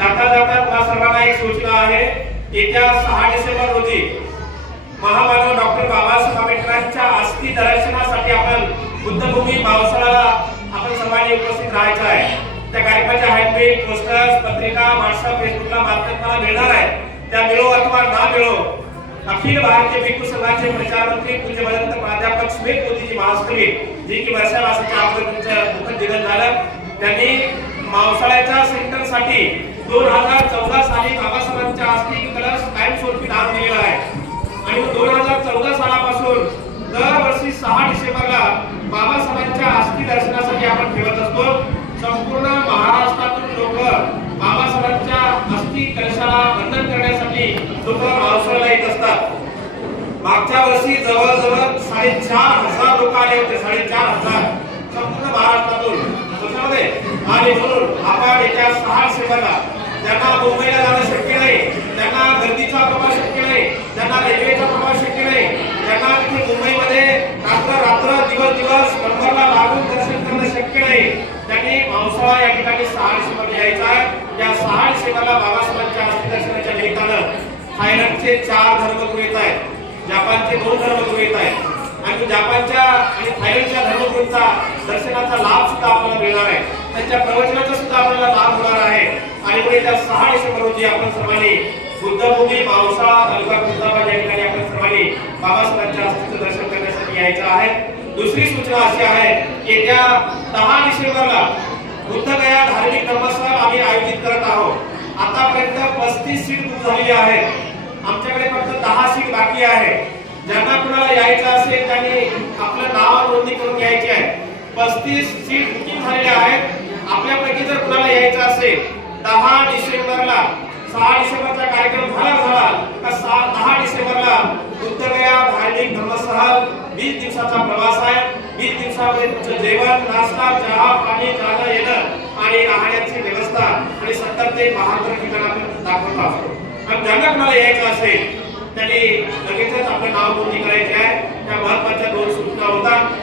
जाता जाता तुम्हा सर्वांना एक सूचना आहे. येत्या सहा डिसेंबर रोजी महामानव डॉक्टर बाबासाहेब आंबेडकरांच्या अस्थि दर्शनासाठी आपण बुद्धभूमी पावसाळ्याला आपण सर्वांनी उपस्थित राहायचं आहे. त्या कार्यक्रमाच्या हँडबिल पोस्टर्स पत्रिका व्हॉट्सअप फेसबुकला मार्फत मला मिळणार आहे. त्या मिळो अथवा ना मिळो अखिल भारतीय भिक्खू संघाचे प्रचार मंत्री पूज्य भदंत प्राध्यापक सुमेध मोदीजी महास्कवी जे की वर्षावासाच्या अगोदर तुमचं दुःखद निधन झालं. त्यांनी मावसाळ्याच्या सेंटरसाठी दोन हजार चौदा साली बाबासाहेबांच्या अस्थि कलश कायमस्वरूपी दान दिलेला आहे. आणि दोन हजार चौदा सालापासून दरवर्षी सहा डिसेंबरला बाबासाहेबांच्या अस्थि दर्शनासाठी आपण ठेवत असतो. संपूर्ण महाराष्ट्रातून लोक बाबासाहेबांच्या अस्थि कलशाला वंदन करण्यासाठी लोक मावसाळ्याला येत असतात. मागच्या वर्षी जवळजवळ साडेचार हजार लोक आले होते. साडेचार हजार संपूर्ण महाराष्ट्रातून. त्याच्यामध्ये आणि म्हणून आपण येत्या सहा डिसेंबरला त्यांना मुंबईला जाणं शक्य नाही. त्यांना गर्दीचा प्रवास शक्य नाही. त्यांना रेल्वेचा प्रवास शक्य नाही. त्यांना तिथे मुंबईमध्ये रात्र रात्र दिवस दिवस नंबरला लागून दर्शन करणं शक्य नाही. त्यांनी पावसाळा या ठिकाणी सहा सेवा यायचा आहे. या सहा डिसेंबरला बाबासाहेबांच्या अस्थि दर्शनाच्या निमित्तानं थायलंडचे चार धर्मगुरू येत आहेत. जपानचे दोन धर्मगुरू येत आहेत. आणि जपानच्या आणि थायलंडच्या धर्मगुरूंचा दर्शनाचा लाभ सुद्धा आपल्याला मिळणार आहे. त्यांच्या प्रवचनाचा सुद्धा आपल्याला लाभ होणार आहे. आणि पुढे त्या सहा डिसेंबर रोजी आपण सर्वांनी बुद्धभूमी पावसाळा तालुका खुलताबाद या ठिकाणी आपण सर्वांनी बाबासाहेबांच्या अस्तित्व दर्शन करण्यासाठी यायचं आहे. दुसरी सूचना अशी आहे की येत्या दहा डिसेंबरला बुद्धगया धार्मिक धर्मस्थळ आम्ही आयोजित करत आहोत. आतापर्यंत पस्तीस सीट बुक झालेली आहेत. आमच्याकडे फक्त दहा सीट बाकी आहे ज्यांना कुणाला यायचं असेल त्यांनी आपलं नाव नोंदणी करून घ्यायची आहे. पस्तीस सीट बुकिंग झालेल्या आहेत. आपल्यापैकी जर कुणाला यायचं असेल दहा डिसेंबरला सहा डिसेंबरचा कार्यक्रम झाला झाला तर सहा दहा डिसेंबरला बुद्धगया धार्मिक धर्मस्थळ वीस दिवसाचा प्रवास आहे. वीस दिवसामध्ये तुमचं जेवण नाश्ता चहा पाणी जाणं येणं आणि राहण्याची व्यवस्था आणि सत्तर ते बहात्तर ठिकाण आपण दाखवत असतो. आणि ज्यांना कुणाला यायचं असेल त्याने लगेचच आपलं नाव नोंदणी करायची आहे. त्या महत्त्वाच्या दोन सूचना होतात.